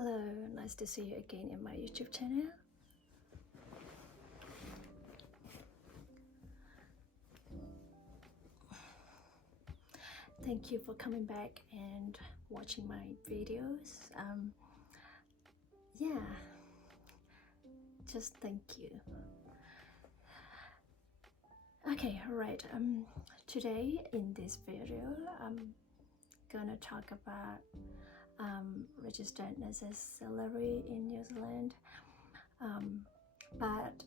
Hello, nice to see you again in my YouTube channel. Thank you for coming back and watching my videos. Yeah, just thank you. Okay, right. Today in this video, I'm gonna talk about registered nurses salary in New Zealand, but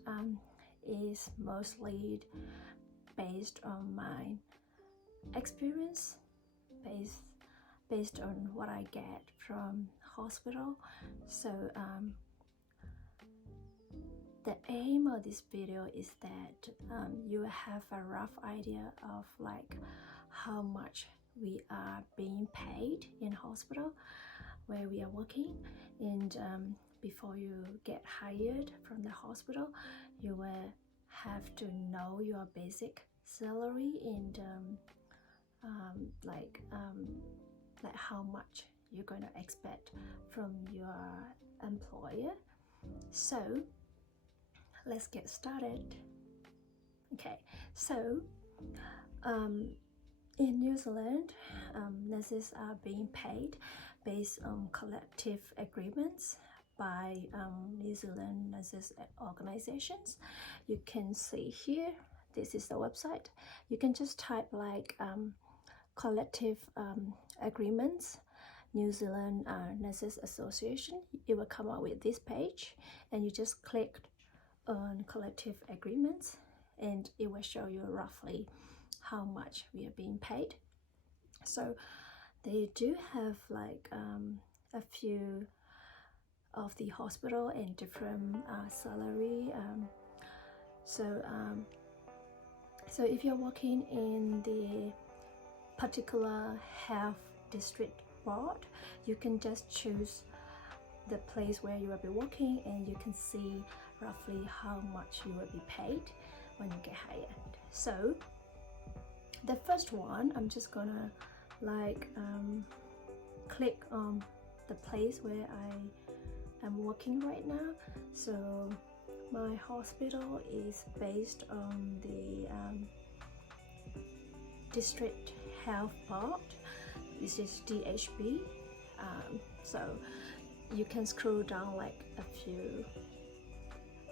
is mostly based on my experience, based on what I get from hospital. So the aim of this video is that you have a rough idea of like how much we are being paid in hospital where we are working, and before you get hired from the hospital, you will have to know your basic salary and like how much you're going to expect from your employer. So let's get started. Okay, so in New Zealand, nurses are being paid based on collective agreements by New Zealand nurses organizations. You can see here, this is the website. You can just type like collective agreements, New Zealand Nurses Association. It will come up with this page, and you just click on collective agreements, and it will show you roughly how much we are being paid. So they do have like a few of the hospital and different salary. So if you're working in the particular health district board, you can just choose the place where you will be working, and you can see roughly how much you will be paid when you get hired. So the first one, I'm just gonna like click on the place where I am working right now. So my hospital is based on the district health board. This is DHB. So you can scroll down like a few,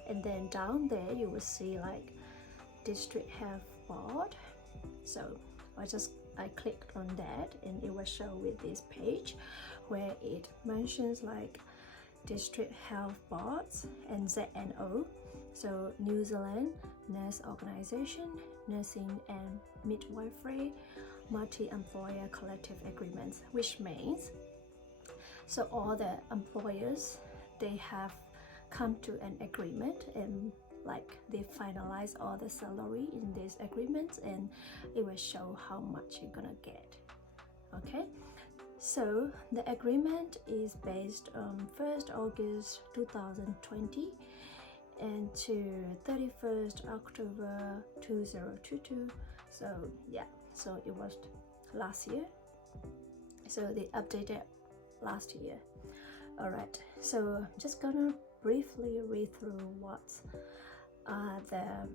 and then down there you will see like district health board. So I clicked on that, and it will show with this page where it mentions like district health boards, NZNO, so New Zealand Nurse Organization, Nursing and Midwifery Multi-Employer Collective Agreements, which means so all the employers, they have come to an agreement, and like they finalize all the salary in these agreements, and it will show how much you're gonna get. Okay, so the agreement is based on 1st August 2020 and to 31st October 2022. So yeah, so it was last year, so they updated last year. All right, so I'm just gonna briefly read through what the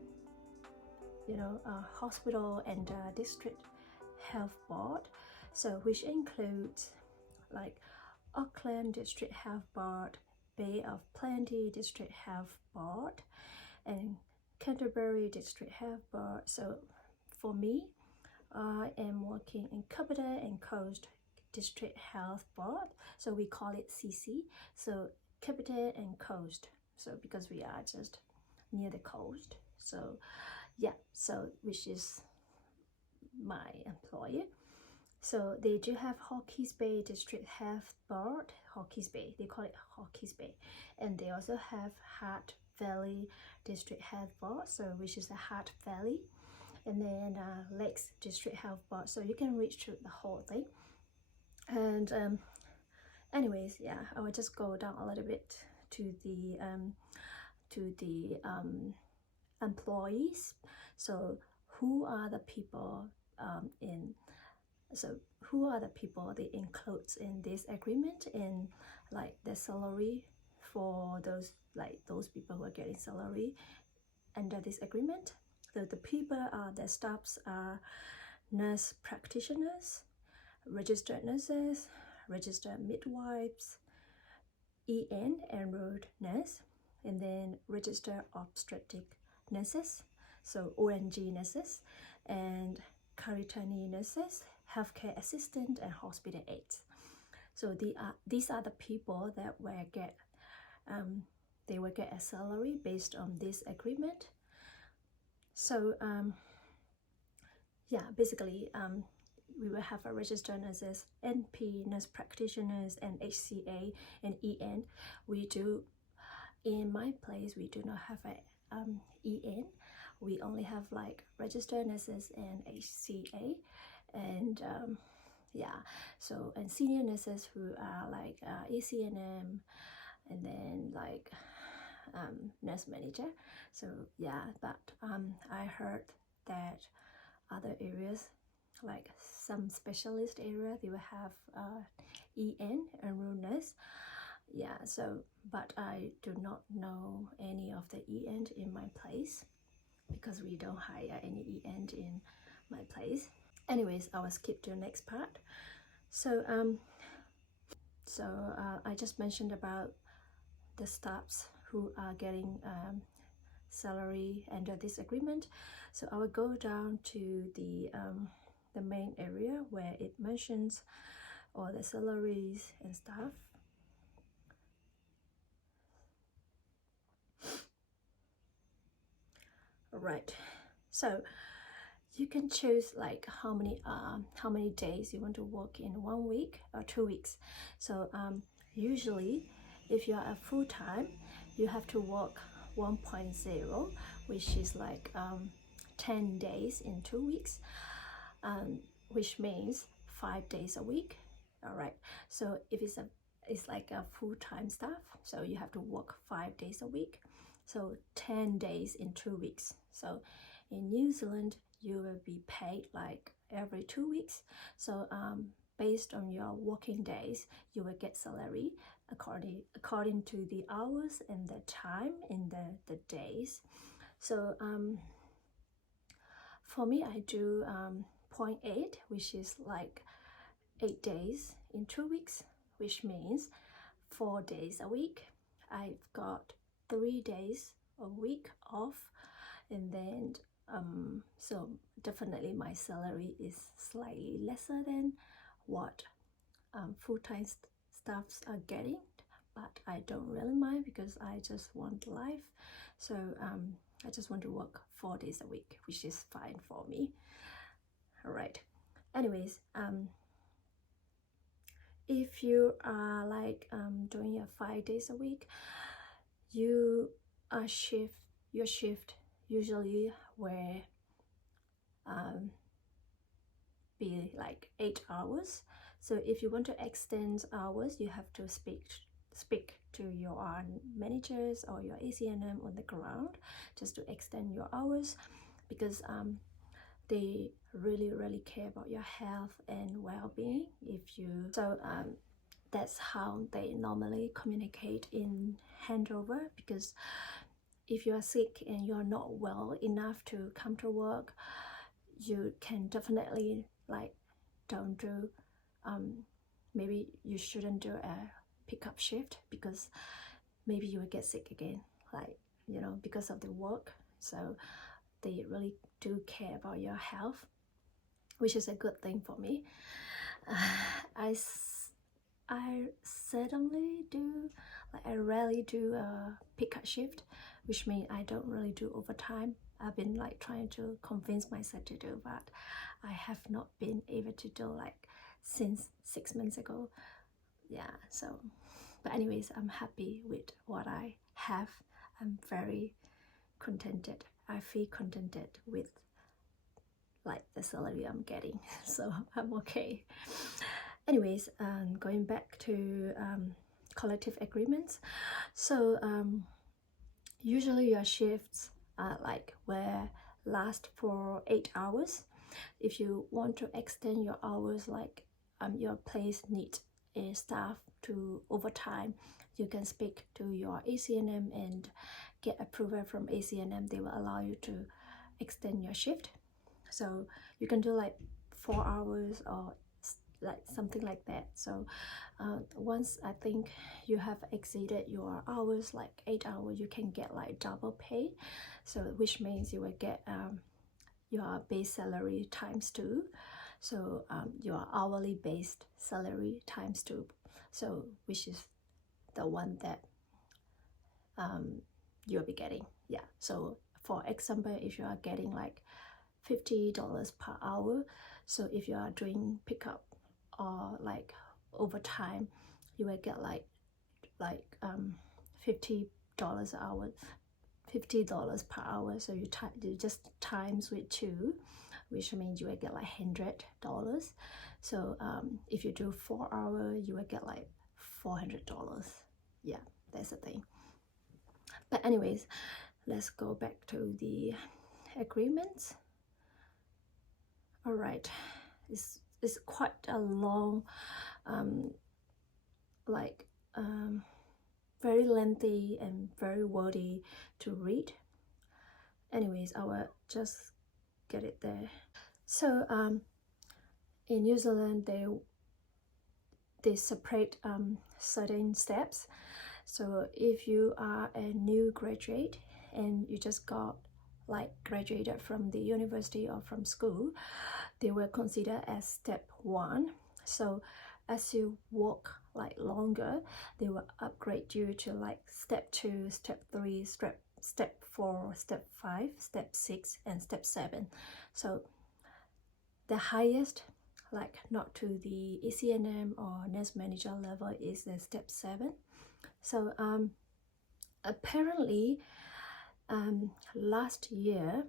hospital and district health board, so which includes like Auckland District Health Board, Bay of Plenty District Health Board, and Canterbury District Health Board. So for me, I am working in Kapiti and Coast District Health Board, so we call it CC. So Kapiti and Coast, so because we are just near the coast. So yeah, so which is my employer. So they do have Hawke's Bay District Health Board, Hawke's Bay, they call it Hawke's Bay, and they also have Hart Valley District Health Board, so which is the Hart Valley, and then Lakes District Health Board. So you can reach through the whole thing. And anyways, yeah, I will just go down a little bit to the employees. So who are the people in So who are the people they include in this agreement, in like the salary for those, like those people who are getting salary under this agreement? So the people are, the staffs are nurse practitioners, registered nurses, registered midwives, EN, enrolled nurse, and then registered obstetric nurses, so ONG nurses, and Karitani nurses, healthcare assistant, and hospital aides. So these are the people that will get they will get a salary based on this agreement. So yeah, basically we will have a registered nurses, NP, nurse practitioners, and HCA and EN. We do, in my place, we do not have a EN. We only have like registered nurses and HCA, and yeah, so, and senior nurses who are like ACNM, and then like nurse manager. So yeah, but I heard that other areas, like some specialist area, they will have EN, enrolled nurse. Yeah, so, but I do not know any of the EN in my place because we don't hire any EN in my place. Anyways, I will skip to the next part. So I just mentioned about the staffs who are getting salary under this agreement. So I will go down to the main area where it mentions all the salaries and stuff. Right, so you can choose like how many days you want to work in 1 week or 2 weeks. So usually if you are a full-time, you have to work 1.0, which is like 10 days in 2 weeks, which means 5 days a week. All right, so if it's like a full-time staff, so you have to work 5 days a week, so 10 days in 2 weeks. So in New Zealand, you will be paid like every 2 weeks. So based on your working days, you will get salary according to the hours and the time in the days. So for me, I do 0.8, which is like 8 days in 2 weeks, which means 4 days a week. I've got 3 days a week off, and then so definitely my salary is slightly lesser than what full-time staffs are getting, but I don't really mind because I just want life. So I just want to work 4 days a week, which is fine for me. All right, anyways, if you are like doing your 5 days a week, your shift usually will be like 8 hours. So if you want to extend hours, you have to speak to your managers or your ACNM on the ground just to extend your hours, because they really care about your health and well-being. That's how they normally communicate in handover, because if you are sick and you are not well enough to come to work, you can definitely like don't do maybe you shouldn't do a pickup shift, because maybe you will get sick again, like, you know, because of the work. So they really do care about your health, which is a good thing for me. I seldomly do, like I rarely do a pickup shift, which means I don't really do overtime. I've been like trying to convince myself to do, but I have not been able to do like since 6 months ago. Yeah, so, but anyways, I'm happy with what I have. I'm very contented. I feel contented with like the salary I'm getting, so I'm okay. Anyways, going back to collective agreements. So usually your shifts like will last for 8 hours. if you want to extend your hours, like your place needs a staff to overtime, you can speak to your ACNM and get approval from ACNM. They will allow you to extend your shift. So you can do like 4 hours or like something like that. So once I think you have exceeded your hours, like 8 hours, you can get like double pay. So which means you will get your base salary times 2. So your hourly based salary times 2. So which is the one that you'll be getting. Yeah. So for example, if you are getting like $50 per hour, so if you are doing pickup or like overtime, you will get like $50 an hour, $50 per hour. So you just times with 2, which means you will get like $100. So if you do 4 hours, you will get like $400. Yeah, that's the thing. But anyways, let's go back to the agreements. All right, it's quite a long, very lengthy and very wordy to read. Anyways, I will just get it there. So in New Zealand, they separate certain steps. So if you are a new graduate and you just got like graduated from the university or from school, they will consider as step 1. So as you work like longer, they will upgrade you to like step 2, step 3, step 4, step 5, step 6, and step 7. So the highest, like not to the ECNM or nurse manager level, is the step 7. So apparently last year,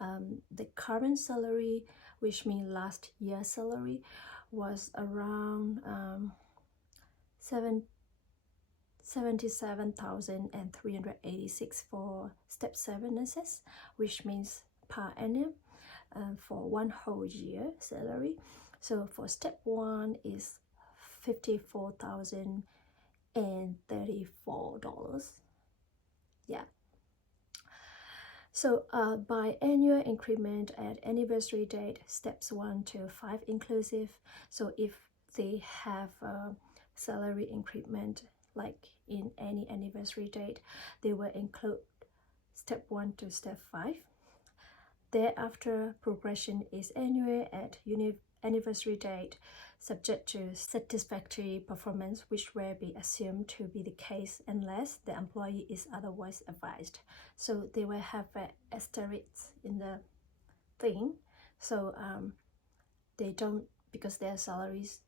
the current salary, which means last year's salary, was around 77,386 for step 7 nurses, which means per annum for 1 whole year salary. So for step 1 is $54,034. Yeah. So by annual increment at anniversary date, steps 1 to 5 inclusive. So if they have a salary increment like in any anniversary date, they will include step 1 to step 5. Thereafter, progression is annual at anniversary date, subject to satisfactory performance, which will be assumed to be the case unless the employee is otherwise advised. So they will have an asterisk in the thing. So they don't, because their salaries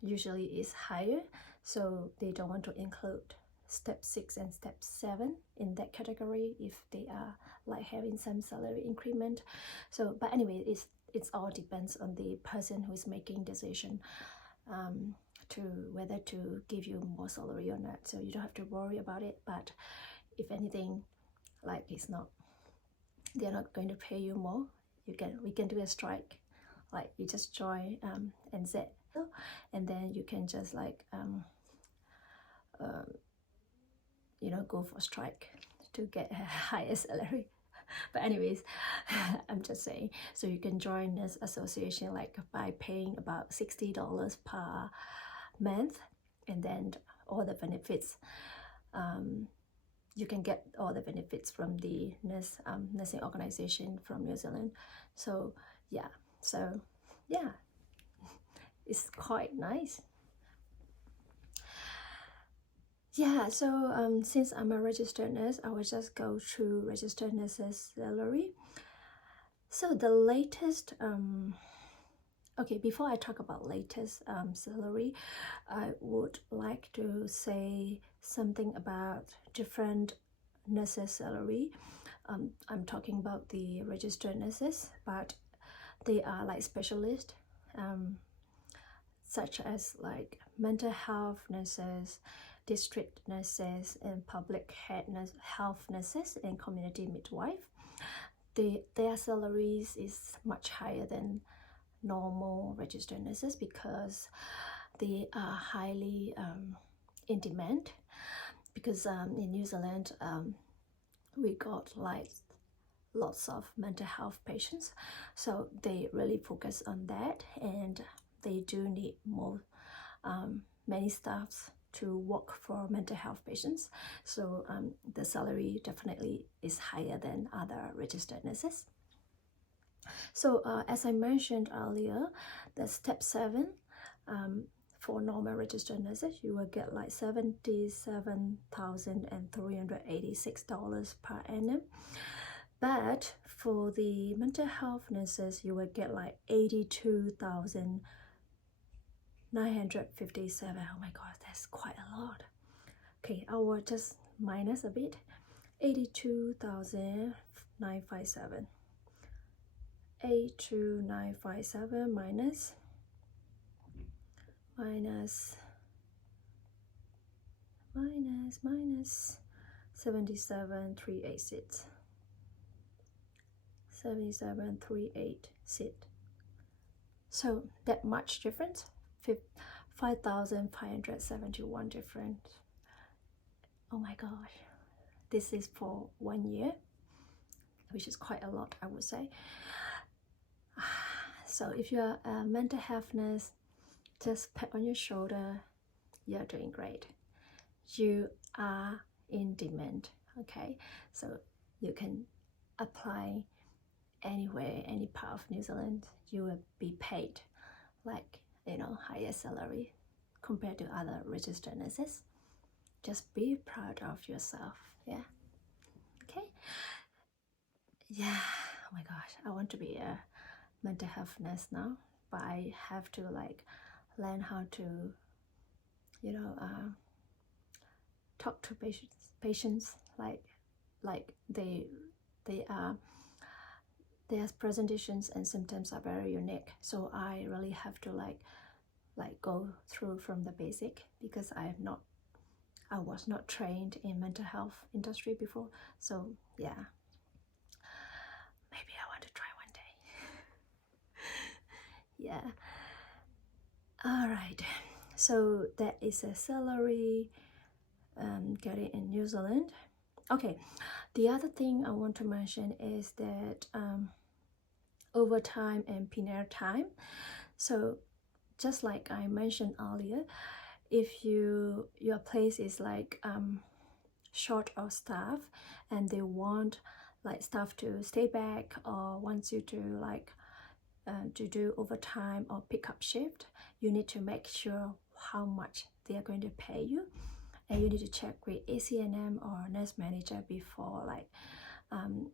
usually is higher, so they don't want to include step 6 and step 7 in that category if they are like having some salary increment. So but anyway, it's all depends on the person who is making decision to whether to give you more salary or not. So you don't have to worry about it. But if anything, like they're not going to pay you more, we can do a strike. Like you just join NZNO, and then you can just like go for strike to get a higher salary. But anyways, I'm just saying, so you can join this association like by paying about $60 per month, and then all the benefits, you can get all the benefits from the nursing organization from New Zealand. So yeah, it's quite nice. Yeah, so since I'm a registered nurse, I will just go through registered nurses salary. So the latest, okay, before I talk about latest salary, I would like to say something about different nurses salary. I'm talking about the registered nurses, but they are like specialists, such as like mental health nurses, district nurses, and public health nurses, and community midwife. their salaries is much higher than normal registered nurses because they are highly in demand. Because in New Zealand, we got like lots of mental health patients, so they really focus on that, and they do need more many staffs to work for mental health patients. So the salary definitely is higher than other registered nurses. So as I mentioned earlier, the step 7, for normal registered nurses, you will get like $77,386 per annum. But for the mental health nurses, you will get like 82,957. Oh my god, that's quite a lot. Okay, I will just minus a bit. 82,957. 82,957 minus 77,386. 77,386. So that much difference, 5,571 difference. Oh my gosh, this is for 1 year, which is quite a lot, I would say. So if you're a mental health nurse, just pat on your shoulder. You're doing great. You are in demand. Okay, so you can apply anywhere, any part of New Zealand. You will be paid like, you know, higher salary compared to other registered nurses. Just be proud of yourself. Yeah. Okay. Yeah. Oh my gosh, I want to be a mental health nurse now, but I have to like learn how to, you know, talk to patients like they are, their presentations and symptoms are very unique. So I really have to like go through from the basic, because I was not trained in mental health industry before. So yeah, maybe I want to try one day. Yeah. All right, so that is a salary getting in New Zealand. Okay, the other thing I want to mention is that overtime and penal time. So just like I mentioned earlier, if your place is like short of staff and they want like staff to stay back, or wants you to like to do overtime or pick up shift, you need to make sure how much they are going to pay you, and you need to check with ACNM or nurse manager before like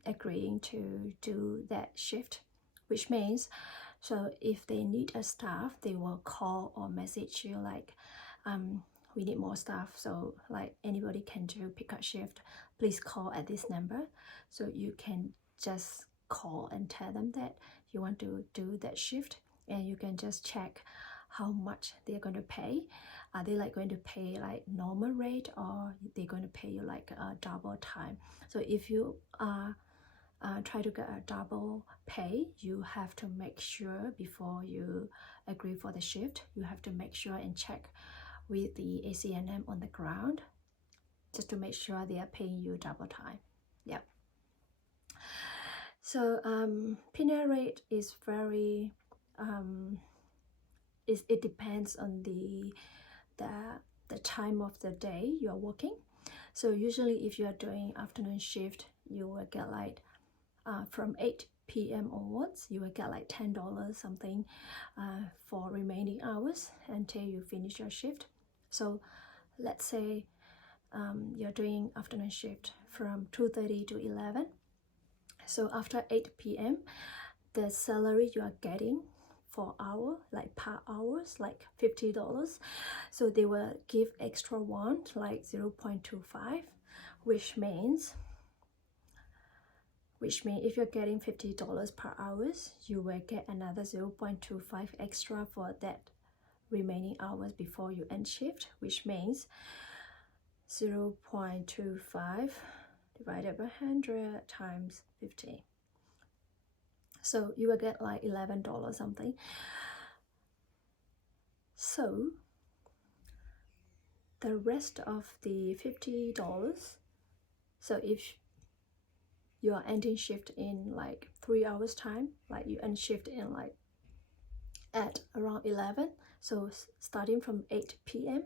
agreeing to do that shift. Which means, so if they need a staff, they will call or message you like, we need more staff, so like anybody can do pick up shift, please call at this number. So you can just call and tell them that you want to do that shift, and you can just check how much they're going to pay. Are they like going to pay like normal rate, or they're going to pay you like a double time? So if you are try to get a double pay, you have to make sure before you agree for the shift, you have to make sure and check with the ACNM on the ground, just to make sure they are paying you double time. Yep. So penal rate is very it depends on the time of the day you are working. So usually if you are doing afternoon shift, you will get like from 8 p.m. onwards, you will get like $10 something for remaining hours until you finish your shift. So let's say you're doing afternoon shift from 2:30 to 11. So after 8 p.m., the salary you are getting for hour, like per hours, like $50. So they will give extra one, like 0.25, which means if you're getting $50 per hours, you will get another 0.25 extra for that remaining hours before you end shift, which means 0.25 divided by 100 times 50. So you will get like $11 something. So the rest of the $50, so if you are ending shift in like 3 hours time, like you end shift in like at around 11, so starting from 8 p.m,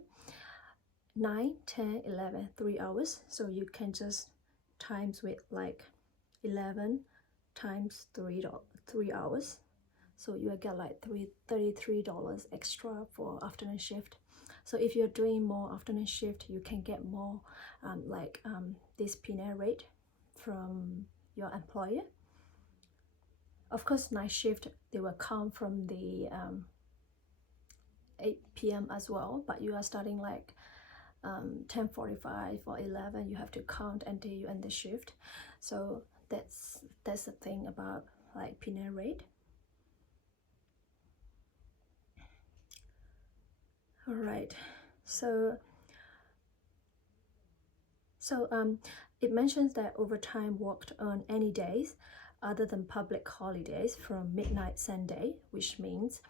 9, 10, 11, 3 hours, so you can just times with like 11 times 3 hours, so you will get like $33 extra for afternoon shift. So if you're doing more afternoon shift, you can get more this P&A rate from your employer. Of course, night shift, they will come from the 8 p.m. as well, but you are starting like 10:45 or 11, you have to count until you end the shift. So that's the thing about like P&A rate. All right, so it mentions that overtime worked on any days other than public holidays from midnight Sunday, which means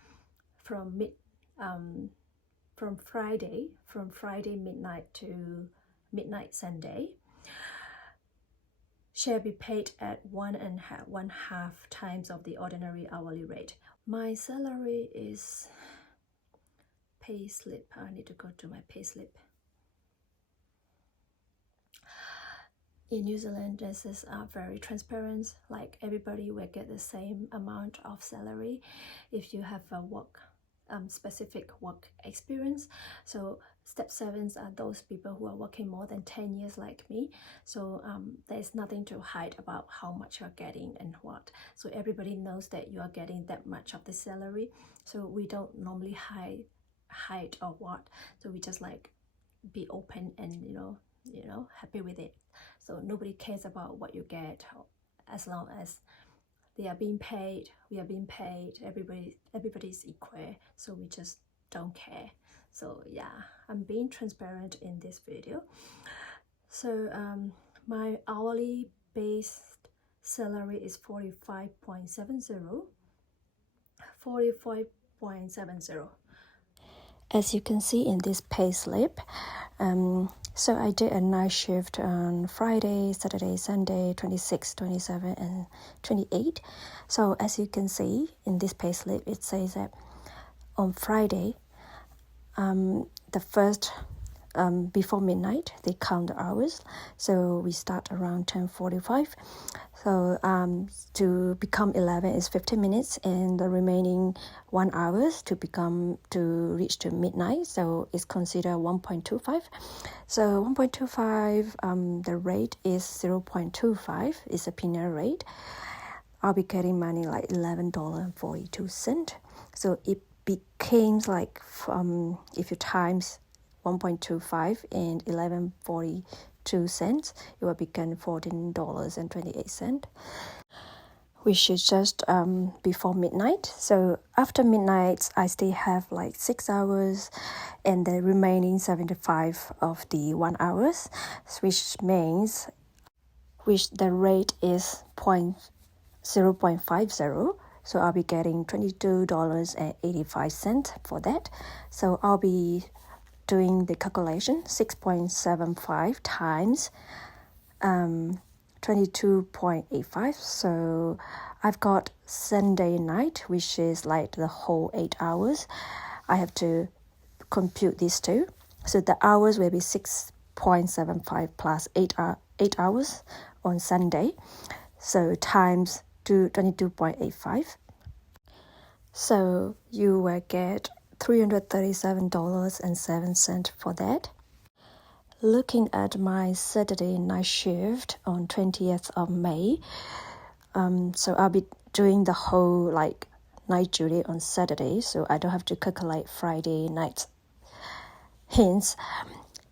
from Friday midnight to midnight Sunday, shall be paid at 1.5 times of the ordinary hourly rate. My salary is pay slip. I need to go to my pay slip. In New Zealand, this is very transparent. Like everybody will get the same amount of salary if you have a specific work experience. So step 7s are those people who are working more than 10 years like me. So there's nothing to hide about how much you're getting and what. So everybody knows that you are getting that much of the salary. So we don't normally hide or what. So we just like be open and happy with it. So nobody cares about what you get, as long as they are being paid, we are being paid, everybody's equal, so we just don't care. So yeah, I'm being transparent in this video. So my hourly based salary is 45.70. As you can see in this pay slip, so I did a night shift on Friday, Saturday, Sunday, 26, 27, and 28. So as you can see in this pay slip, it says that on Friday, the first before midnight, they count the hours. So we start around 10:45. So to become 11 is 15 minutes, and the remaining 1 hour to reach to midnight. So it's considered 1.25. So 1.25, the rate is 0.25. It's a P&A rate. I'll be getting money like $11.42. So it becomes like if you times 1.25 and 11.42, it will become $14.28, which is just before midnight. So after midnight, I still have like 6 hours, and the remaining 75 of the 1 hour, which the rate is 0.50. So I'll be getting $22.85 for that. So I'll be doing the calculation, 6.75 times 22.85. So I've got Sunday night, which is like the whole 8 hours. I have to compute these two. So the hours will be 6.75 plus 8 hours on Sunday. So times 22.85. So you will get $337.07 for that. Looking at my Saturday night shift on 20th of May, so I'll be doing the whole like night duty on Saturday, so I don't have to calculate Friday night. Hence,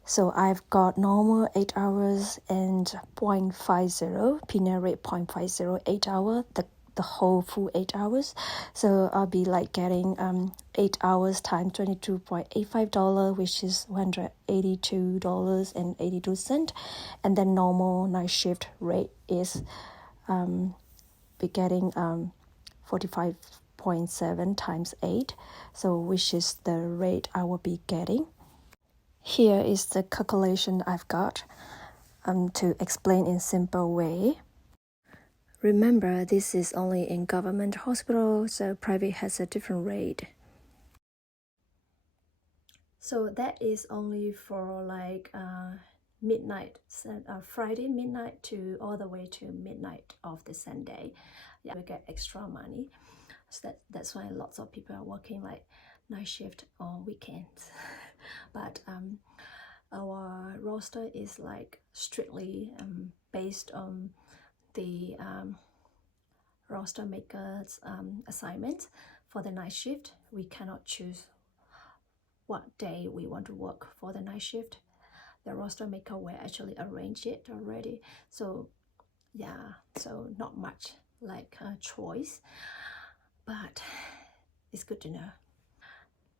so I've got normal 8 hours and 0.50, P&A rate 0.50, 8 hours, the whole full 8 hours. So I'll be like getting 8 hours times $22.85, which is $182.82. And then normal night shift rate is be getting 45.7 times 8, so which is the rate I will be getting. Here is the calculation I've got to explain in simple way. Remember, this is only in government hospital, so private has a different rate. So that is only for like midnight, Friday midnight to all the way to midnight of the Sunday. Yeah, we get extra money. So that's why lots of people are working like night shift on weekends. But our roster is like strictly based on the roster maker's assignment. For the night shift, we cannot choose what day we want to work for the night shift. The roster maker will actually arrange it already. So yeah, so not much like a choice, but it's good to know.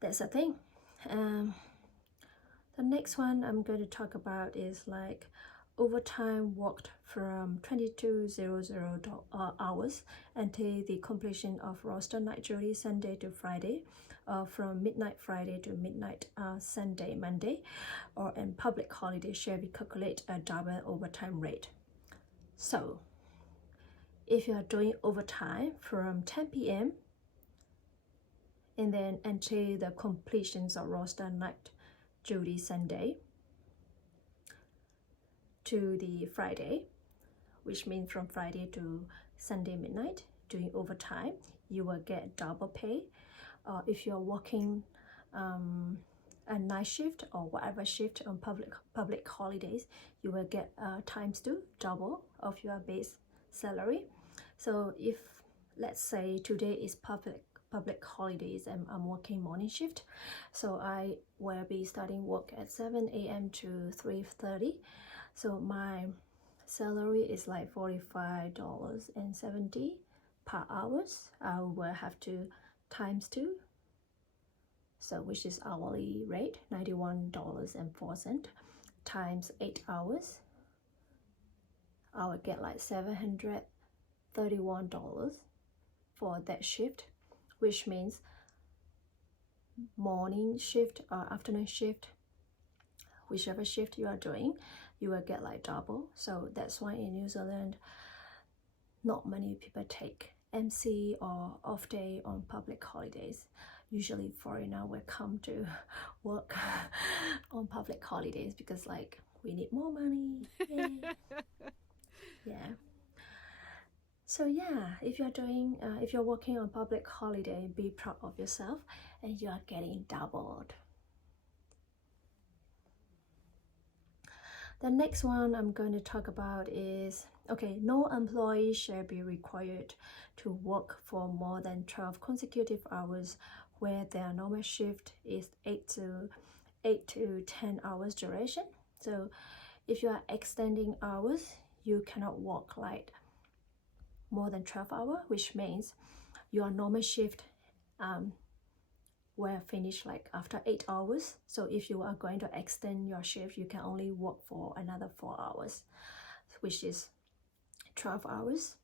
That's the thing. The next one I'm going to talk about is like overtime worked from 2200 hours until the completion of roster night duty Sunday to Friday, from midnight Friday to midnight Sunday, Monday, or in public holiday shall be calculate a double overtime rate. So if you are doing overtime from 10 p.m. and then until the completions of roster night duty Sunday to the Friday, which means from Friday to Sunday midnight, doing overtime, you will get double pay. If you're working a night shift or whatever shift on public holidays, you will get ×2, double of your base salary. So if let's say today is public holidays and I'm working morning shift, so I will be starting work at 7 a.m. to 3:30. So my salary is like $45.70 per hours. I will have to ×2, so which is hourly rate, $91.04 times 8 hours. I will get like $731 for that shift, which means morning shift or afternoon shift, whichever shift you are doing, you will get like double. So that's why in New Zealand not many people take MC or off day on public holidays. Usually foreigner will come to work on public holidays because like we need more money. Yeah. So yeah, if you're working on public holiday, be proud of yourself and you are getting doubled. The next one I'm going to talk about is, okay, no employee shall be required to work for more than 12 consecutive hours where their normal shift is 8 to 10 hours duration. So if you are extending hours, you cannot work like more than 12 hours, which means your normal shift will finish like after 8 hours. So if you are going to extend your shift, you can only work for another 4 hours, which is 12 hours.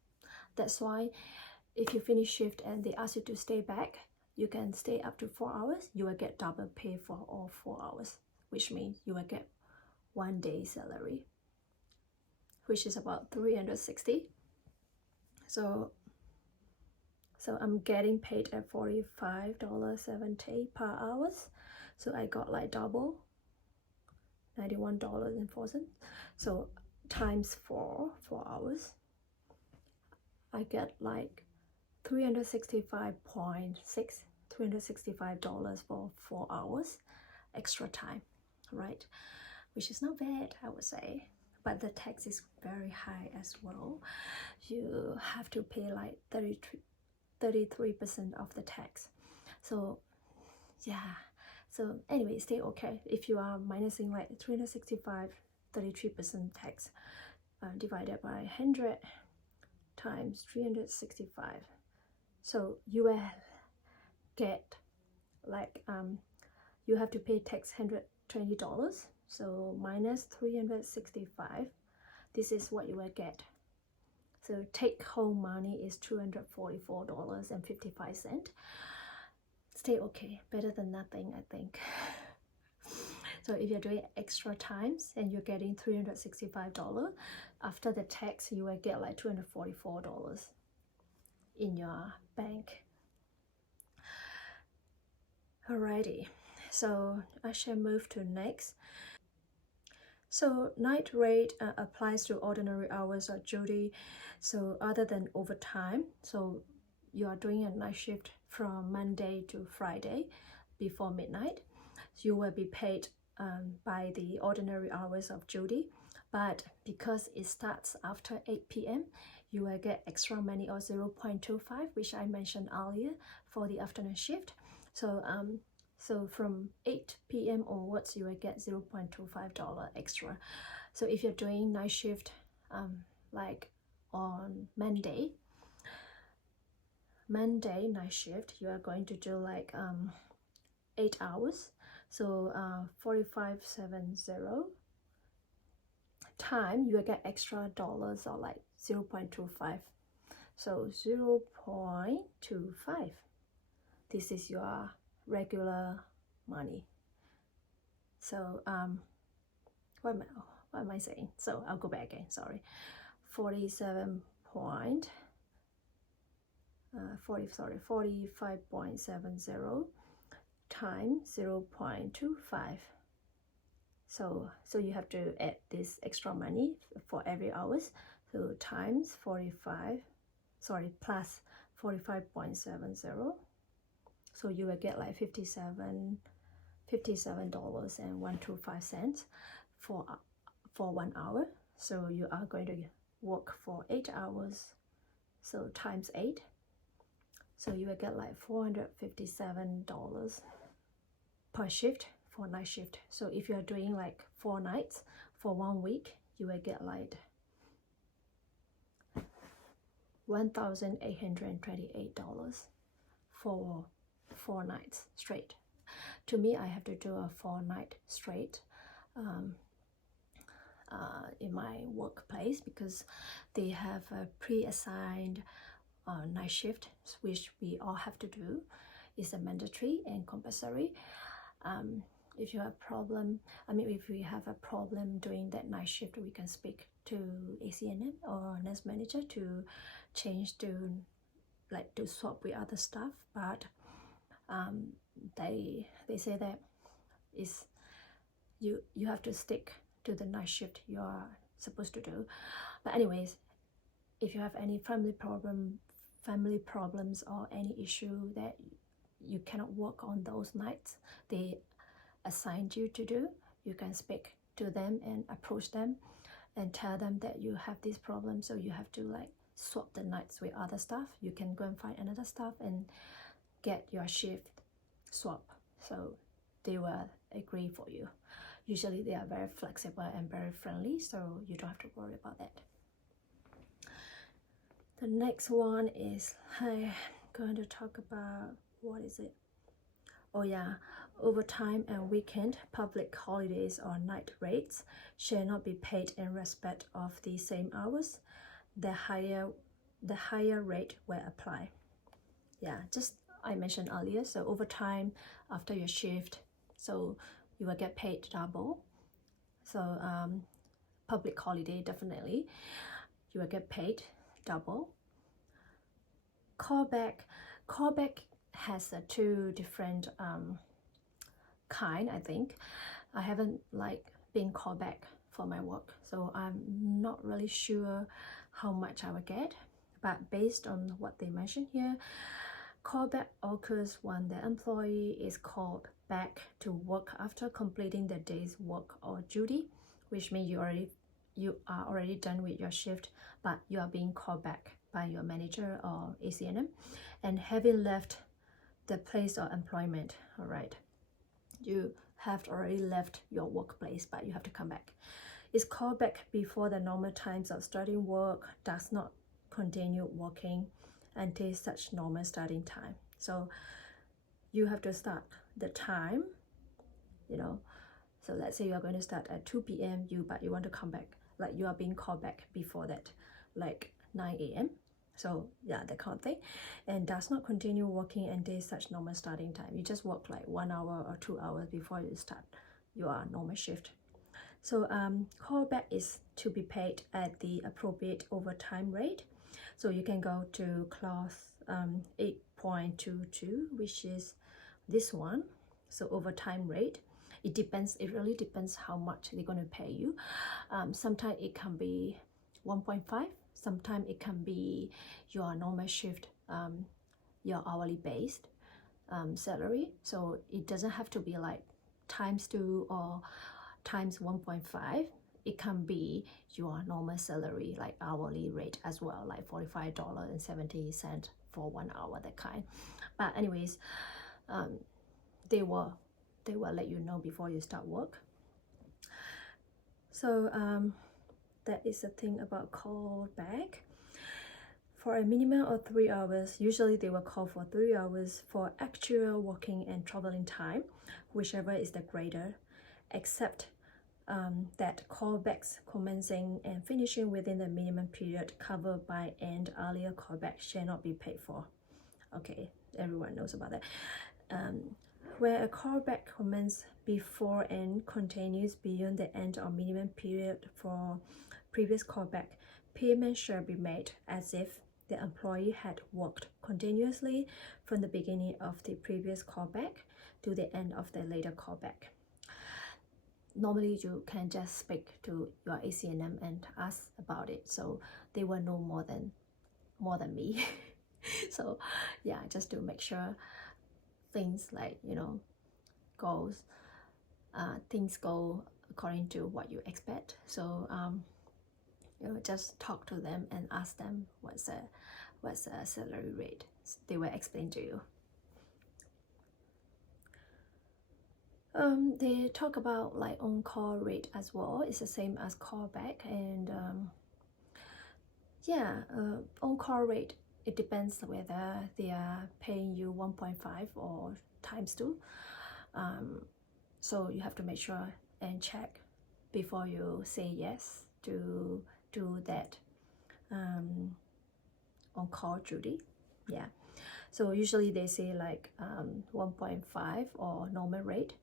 That's why if you finish shift and they ask you to stay back, you can stay up to 4 hours. You will get double pay for all 4 hours, which means you will get 1 day salary, which is about 360. So I'm getting paid at $45.70 per hours. So I got like double, $91.04. So times 4 hours, I get like $365 for 4 hours extra time, right? Which is not bad, I would say. But the tax is very high as well. You have to pay like 33% of the tax. So yeah, so anyway, stay okay. If you are minusing like 365, 33% tax divided by 100 times 365, so you will get like you have to pay tax $120. So minus 365, this is what you will get. So take home money is $244.55. Still okay, better than nothing, I think. So if you're doing extra times and you're getting $365, after the tax, you will get like $244 in your bank. Alrighty, so I shall move to next. So night rate applies to ordinary hours of duty. So other than overtime, so you are doing a night shift from Monday to Friday before midnight, you will be paid by the ordinary hours of duty. But because it starts after 8 p.m., you will get extra money of 0.25, which I mentioned earlier for the afternoon shift. So so from 8 p.m. onwards, you will get $0.25 extra. So if you're doing night shift, like on Monday night shift, you are going to do like 8 hours. So 4570 time, you will get extra dollars or like 0.25. So 0.25. This is your regular money. So what am I saying? So I'll go back again, sorry. 45.70 times 0.25. So you have to add this extra money for every hours. So times 45, sorry, plus 45.70. So you will get like $57.125 for 1 hour. So you are going to work for 8 hours. So times 8. So you will get like $457 per shift for night shift. So if you are doing like 4 nights for 1 week, you will get like $1,828 for 4 nights straight. To me, I have to do a 4 night straight in my workplace because they have a pre-assigned night shift, which we all have to do. It's a mandatory and compulsory. If you have if we have a problem doing that night shift, we can speak to ACNM or nurse manager to change to swap with other stuff. But they say that is you have to stick to the night shift you are supposed to do. But anyways, if you have any family problems or any issue that you cannot work on those nights they assigned you to do, you can speak to them and approach them and tell them that you have this problem, so you have to like swap the nights with other staff. You can go and find another staff and get your shift swap. So they will agree for you. Usually they are very flexible and very friendly, so you don't have to worry about that. The next one is I'm going to talk about, what is it? Oh yeah, overtime and weekend, public holidays or night rates shall not be paid in respect of the same hours. The higher rate will apply. Yeah, just I mentioned earlier, so overtime after your shift, so you will get paid double. So public holiday, definitely you will get paid double. Callback has two different kind. I think I haven't been called back for my work, so I'm not really sure how much I will get, but based on what they mentioned here, callback occurs when the employee is called back to work after completing the day's work or duty, which means you are already done with your shift, but you are being called back by your manager or ACNM and having left the place of employment. All right, you have already left your workplace, but you have to come back. It's called back before the normal times of starting work, does not continue working until such normal starting time. So you have to start the time, so let's say you are going to start at 2 p.m. but you want to come back, like you are being called back before that, like 9 a.m. So yeah, that kind of thing, and does not continue working until such normal starting time. You just work like 1 hour or 2 hours before you start your normal shift. So callback is to be paid at the appropriate overtime rate. So you can go to clause 8.22, which is this one. So overtime rate, it depends, it really depends how much they're going to pay you. Sometimes it can be 1.5, sometimes it can be your normal shift, your hourly based salary. So it doesn't have to be like times 2 or times 1.5. It can be your normal salary, like hourly rate as well, like $45.70 for 1 hour, that kind. But anyways, they will let you know before you start work. So that is the thing about call back. For a minimum of 3 hours, usually they will call for 3 hours for actual working and traveling time, whichever is the greater, except that callbacks commencing and finishing within the minimum period covered by an earlier callback shall not be paid for. Okay, everyone knows about that. Where a callback commences before and continues beyond the end of minimum period for previous callback, payment shall be made as if the employee had worked continuously from the beginning of the previous callback to the end of the later callback. Normally you can just speak to your ACNM and ask about it, so they will know more than me. So yeah, just to make sure things like, you know, things go according to what you expect. So you know, just talk to them and ask them what's the salary rate. They will explain to you. They talk about like on-call rate as well. It's the same as callback, and yeah, on-call rate, it depends whether they are paying you 1.5 or times 2. So you have to make sure and check before you say yes to do that on-call duty. Yeah, so usually they say like 1.5 or normal rate,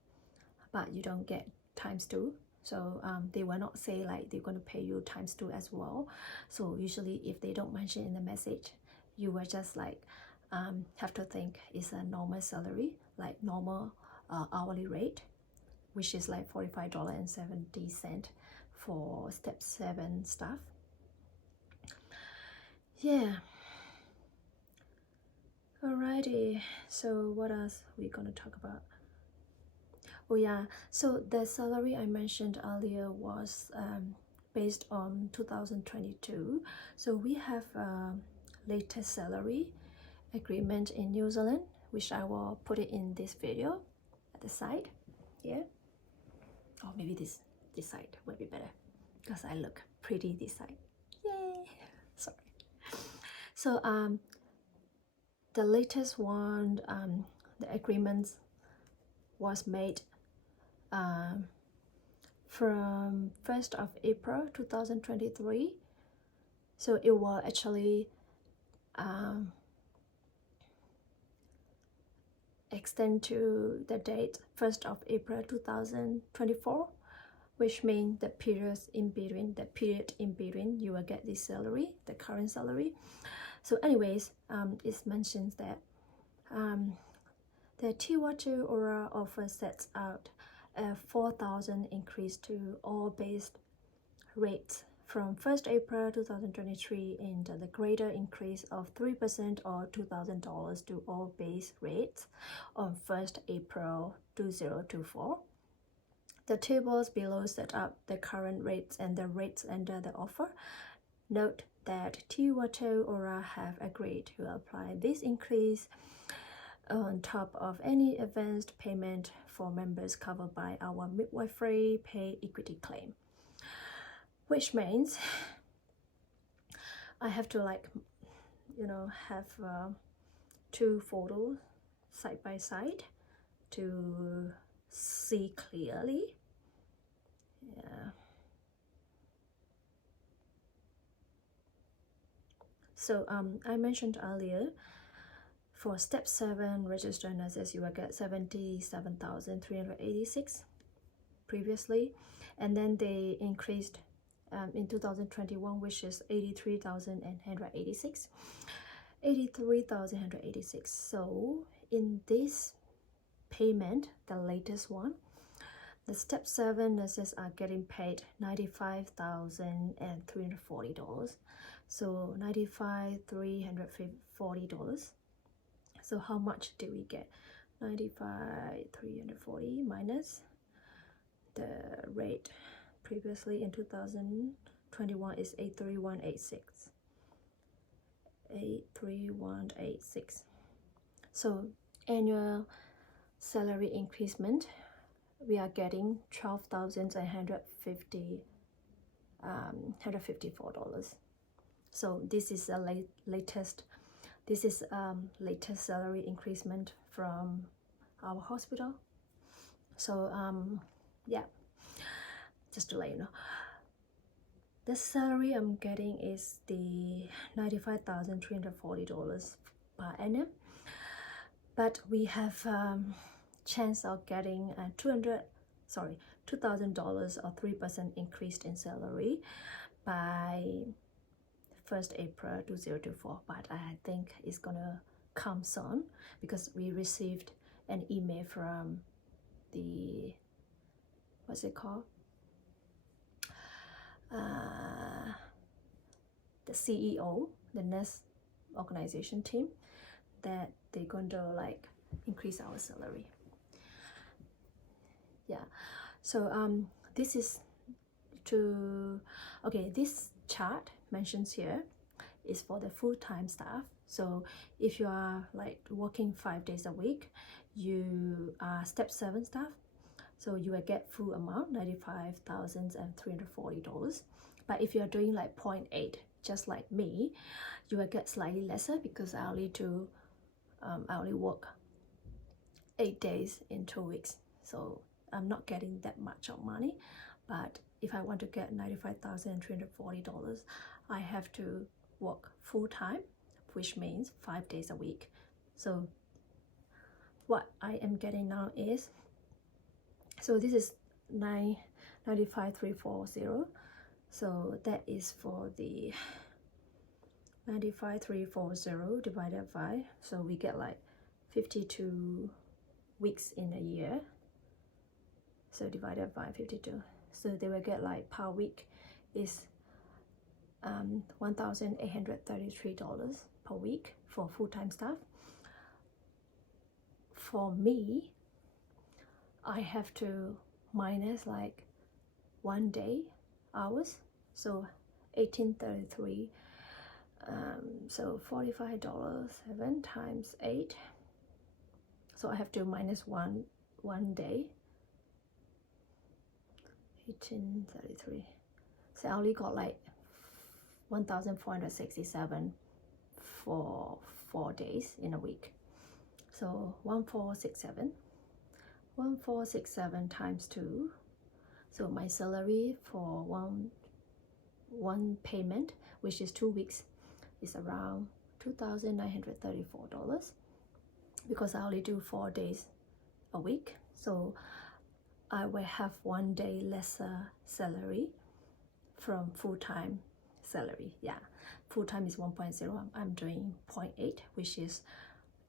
but you don't get times 2. So they will not say like they're going to pay you times 2 as well. So usually if they don't mention in the message, you will just like have to think it's a normal salary, like normal hourly rate, which is like $45.70 for step 7 staff. Yeah. Alrighty, so what else we gonna talk about? Oh yeah, so the salary I mentioned earlier was based on 2022. So we have latest salary agreement in New Zealand, which I will put it in this video at the side here. Or maybe this side would be better because I look pretty this side. Yay! Sorry. So the latest one, the agreement was made from 1st of April 2023. So it will actually extend to the date 1st of April 2024, which means the period in between you will get this salary, the current salary. So anyways, it mentions that the T2 Aura offer sets out a 4,000 increase to all base rates from 1st April 2023 and the greater increase of 3% or $2,000 to all base rates on 1st April 2024. The tables below set up the current rates and the rates under the offer. Note that T2 Aura have agreed to apply this increase on top of any advanced payment for members covered by our midwifery pay equity claim, which means I have to like, you know, have 2 photos side by side to see clearly. Yeah. So I mentioned earlier, for step 7 registered nurses, you will get 77,386 previously, and then they increased in 2021, which is 83,186. So in this payment, the latest one, the step 7 nurses are getting paid $95,340. So $95,340. So how much do we get? 95,340 minus the rate previously in 2021 is 83186. 83186. So annual salary increasement, we are getting $12,154. So this is the latest. This is latest salary increasement from our hospital. So yeah, just to let you know, the salary I'm getting is the $95,340 per annum, but we have chance of getting $2,000 or 3% increase in salary by 1st April 2024, but I think it's gonna come soon because we received an email from the, what's it called, the CEO, the nurse organization team, that they're going to like increase our salary. Yeah, so this is this chart mentions here is for the full-time staff. So if you are like working 5 days a week, you are step 7 staff, so you will get full amount, $95,340. But if you are doing like 0.8, just like me, you will get slightly lesser because I only work 8 days in 2 weeks, so I'm not getting that much of money. But if I want to get $95,340, I have to work full-time, which means 5 days a week. So what I am getting now is, so this is 95,340. So that is for the 95,340 divided by, so we get like 52 weeks in a year. So divided by 52. So they will get like per week is $1,833 per week for full-time staff. For me, I have to minus like 1 day hours, so 1833. So $45, 7 times 8. So I have to minus one day. 1833. So I only got like 1,467 for 4 days in a week. So 1467 times 2. So my salary for one payment, which is 2 weeks, is around $2,934 because I only do 4 days a week. So I will have 1 day lesser salary from full-time salary. Yeah, full-time is 1.0. I'm doing 0.8, which is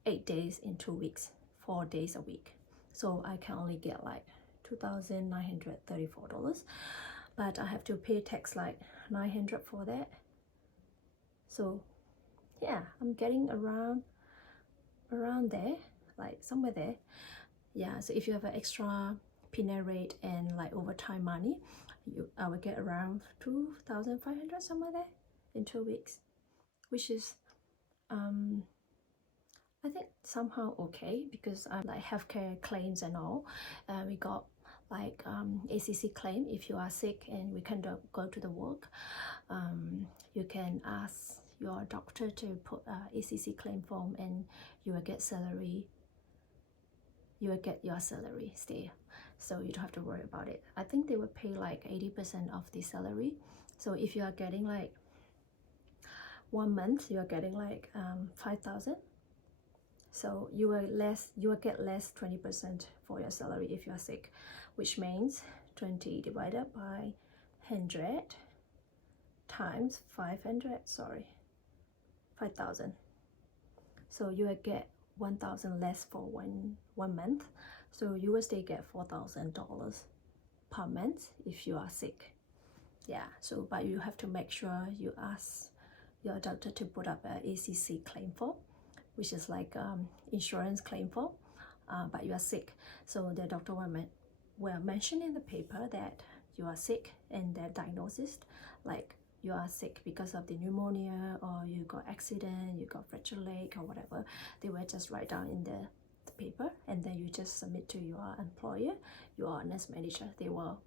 8 days in 2 weeks, 4 days a week. So I can only get like $2,934, but I have to pay tax like $900 for that. So yeah, I'm getting around there, like somewhere there. Yeah, so if you have an extra peanut rate and like overtime money, I will get around 2,500 somewhere there in 2 weeks, which is I think somehow okay, because I'm like healthcare claims and all. We got like ACC claim. If you are sick and we can't go to the work, you can ask your doctor to put ACC claim form, and you will get salary. You will get your salary still, so you don't have to worry about it. I think they will pay like 80% of the salary. So if you are getting like 1 month you are getting like 5,000. So you will get less 20% for your salary if you are sick, which means 20 divided by 100 times 500, sorry, 5,000. So you will get 1,000 less for one month. So you will still get $4,000 per month if you are sick. Yeah, so but you have to make sure you ask your doctor to put up an ACC claim form, which is like insurance claim form, but you are sick. So the doctor will mention in the paper that you are sick and their diagnosis, like you are sick because of the pneumonia, or you got accident, you got fractured leg or whatever. They will just write down in the paper, and then you just submit to your employer, your nurse manager. They will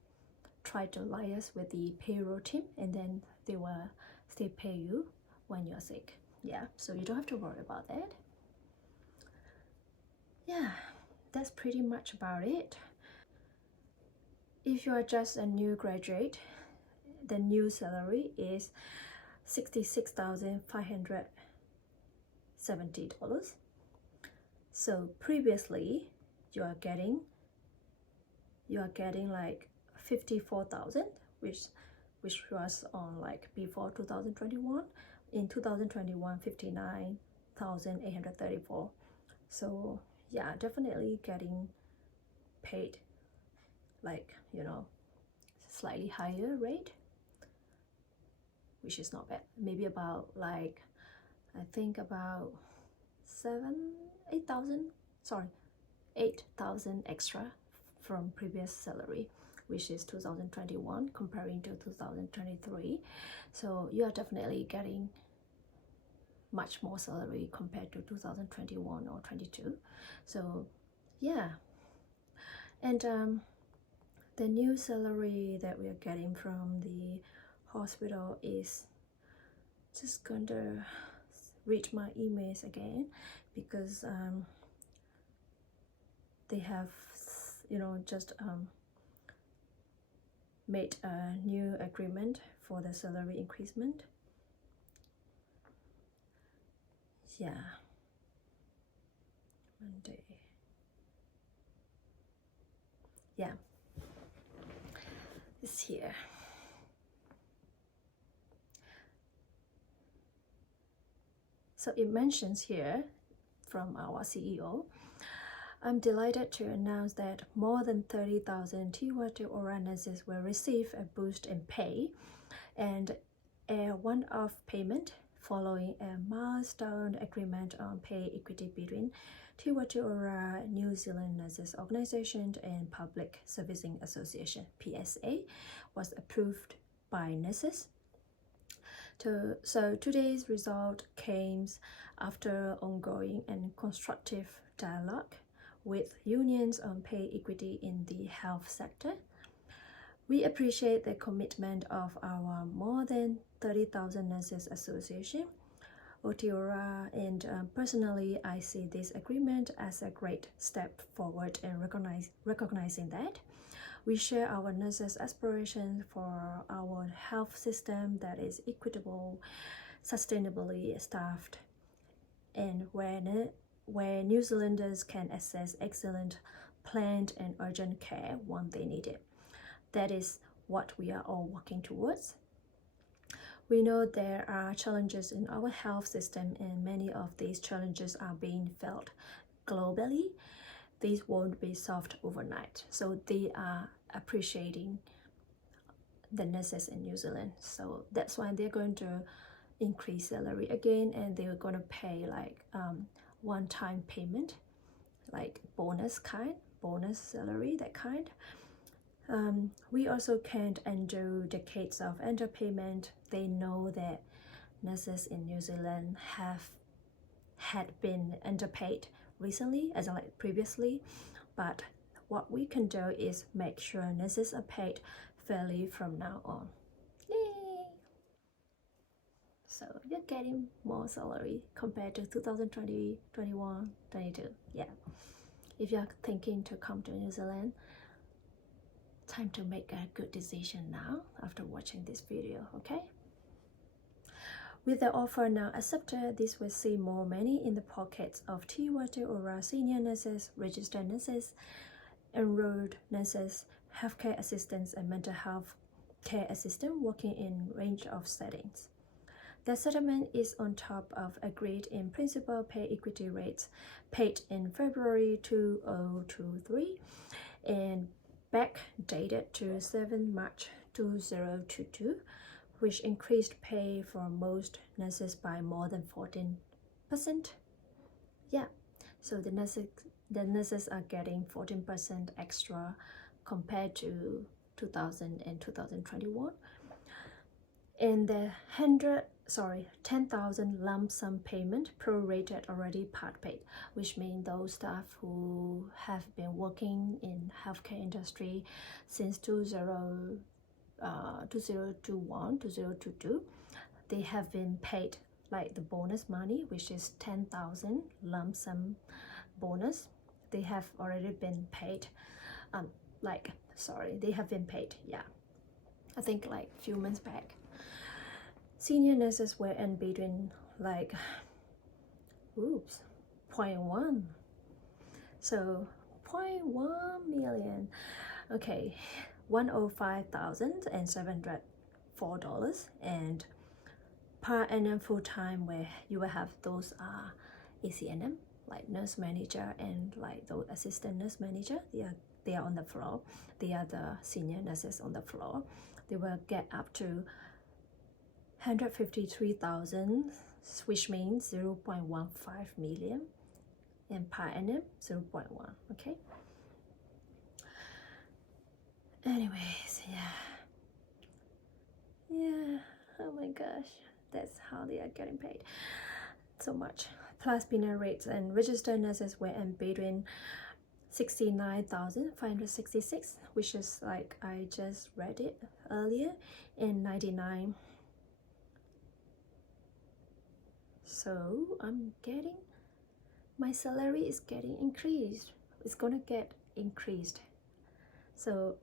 try to liaise with the payroll team, and then they will still pay you when you're sick. Yeah, so you don't have to worry about that. Yeah, that's pretty much about it. If you are just a new graduate, the new salary is $66,570. So previously you are getting like 54,000, which was on like before 2021. In 2021, 59,834. So yeah, definitely getting paid like, you know, slightly higher rate, which is not bad. Maybe about like, I think about 8,000 extra from previous salary, which is 2021 comparing to 2023. So you are definitely getting much more salary compared to 2021 or 22. So yeah, and the new salary that we are getting from the hospital is, just gonna read my emails again, because they have, you know, just made a new agreement for the salary increasement. Yeah, Monday. Yeah, it's here. So it mentions here from our CEO, I'm delighted to announce that more than 30,000 T1 nurses will receive a boost in pay and a one-off payment following a milestone agreement on pay equity between T1 New Zealand Nurses Organisation and Public Servicing Association (PSA) was approved by nurses. So today's result came after ongoing and constructive dialogue with unions on pay equity in the health sector. We appreciate the commitment of our more than 30,000 Nurses Association, Aotearoa, and personally I see this agreement as a great step forward in recognizing that we share our nurses' aspirations for our health system that is equitable, sustainably staffed, and where New Zealanders can access excellent planned and urgent care when they need it. That is what we are all working towards. We know there are challenges in our health system, and many of these challenges are being felt globally. These won't be solved overnight. So they are appreciating the nurses in New Zealand. So that's why they're going to increase salary again, and they're going to pay like one-time payment, like bonus salary, that kind. We also can't undo decades of underpayment. They know that nurses in New Zealand had been underpaid recently, as in like previously, but what we can do is make sure nurses are paid fairly from now on. Yay! So you're getting more salary compared to 2020, 21, 22. Yeah. If you're thinking to come to New Zealand, time to make a good decision now after watching this video, okay? With the offer now accepted, this will see more money in the pockets of T1 or senior nurses, registered nurses, enrolled nurses, healthcare assistants, and mental health care assistants working in range of settings. The settlement is on top of agreed in principle pay equity rates paid in February 2023 and backdated to 7 March 2022, which increased pay for most nurses by more than 14%. Yeah, so the nurses are getting 14% extra compared to 2000 and 2021. And the 10,000 lump sum payment prorated already part paid, which means those staff who have been working in healthcare industry since 2021 2022, they have been paid like the bonus money, which is 10,000 lump sum bonus. They have already been paid. They have been paid. Yeah, I think like a few months back. Senior nurses were in between like, 0.1. So 0.1 million. Okay, $105,704 and per annum full time, where you will have those ACNM like nurse manager and like the assistant nurse manager. They are on the floor. They are the senior nurses on the floor. They will get up to 153,000, which means 0.15 million, and per annum 0.1. Okay. Anyways, yeah. Oh my gosh, that's how they are getting paid so much. Plus peanut rates and registered nurses were in between 69,566, which is like I just read it earlier, and 99. So my salary is getting increased. It's gonna get increased. So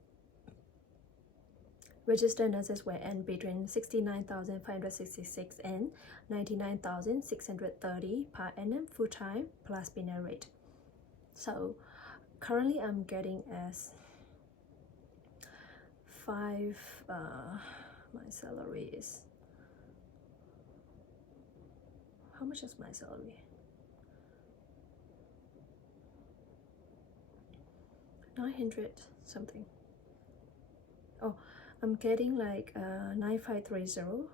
registered nurses were in between 69,566 and 99,630 per annum full time plus peanut rate. So currently I'm getting as my salary is, how much is my salary? 900 something. Oh, I'm getting like 9530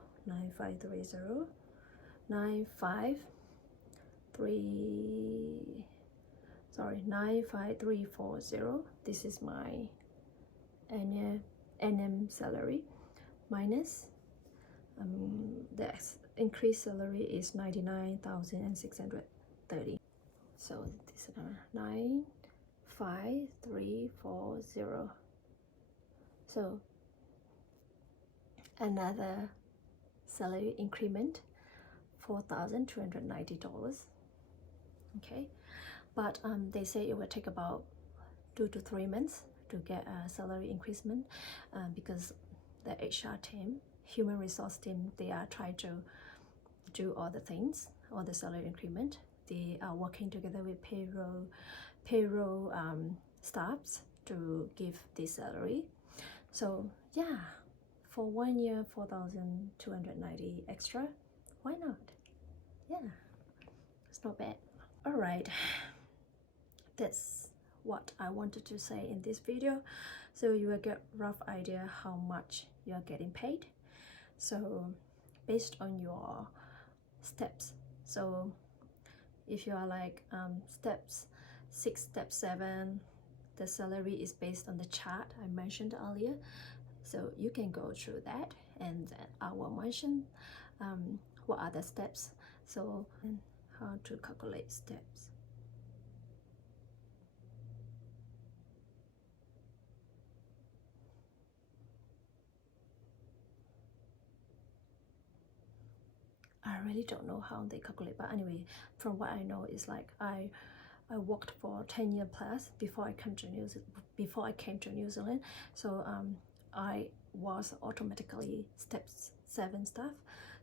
95340. This is my annual NM salary minus the increased salary is 99,630. So this is 95340. So another salary increment, $4,290. Okay, but they say it will take about 2 to 3 months to get a salary increasement, because the HR team, human resource team, they are trying to do all the things, all the salary increment. They are working together with payroll staffs to give this salary. So yeah, for 1 year, 4,290 extra. Why not? Yeah, it's not bad. All right, that's what I wanted to say in this video, so you will get rough idea how much you are getting paid. So based on your steps, so if you are like steps 6, step 7, the salary is based on the chart I mentioned earlier, so you can go through that, and then I will mention what are the steps, so and how to calculate steps. I really don't know how they calculate, but anyway, from what I know is like I worked for 10 years plus before I came to New Zealand, so I was automatically 7 stuff.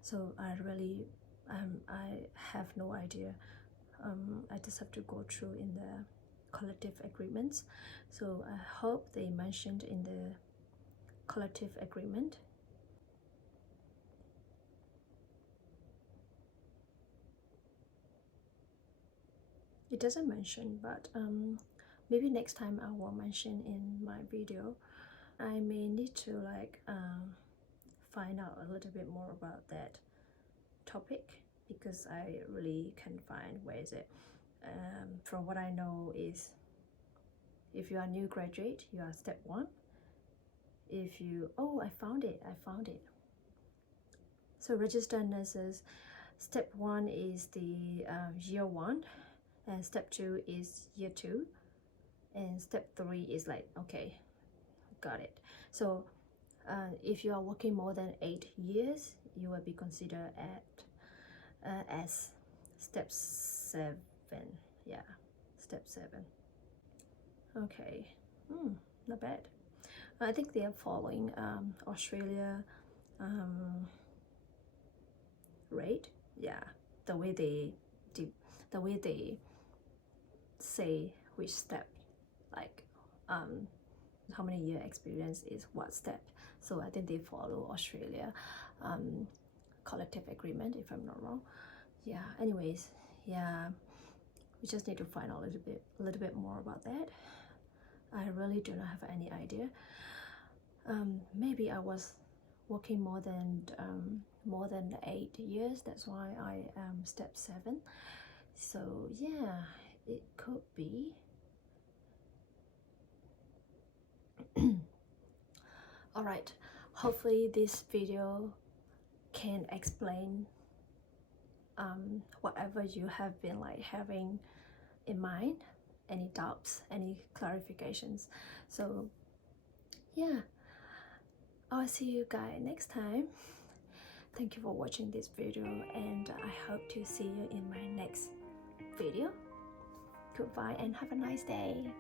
So I really I have no idea. I just have to go through in the collective agreements. So I hope they mentioned in the collective agreement. It doesn't mention, but maybe next time I will mention in my video. I may need to like find out a little bit more about that topic, because I really can't find where is it. From what I know is, if you are a new graduate, you are step 1. If you, oh, I found it. So registered nurses, step 1 is the year 1, and step 2 is year 2, and step 3 is like, okay, got it. So if you are working more than 8 years, you will be considered as step 7. Yeah, step 7. Okay, not bad. I think they are following Australia rate. Yeah, the way they say which step, like how many year experience is what step. So I think they follow Australia collective agreement, if I'm not wrong. Yeah, anyways, yeah, we just need to find out a little bit more about that. I really do not have any idea. Maybe I was working more than 8 years, that's why I am step 7. So yeah, it could be. All right, hopefully this video can explain whatever you have been like having in mind, any doubts, any clarifications. So yeah, I'll see you guys next time. Thank you for watching this video, and I hope to see you in my next video. Goodbye and have a nice day.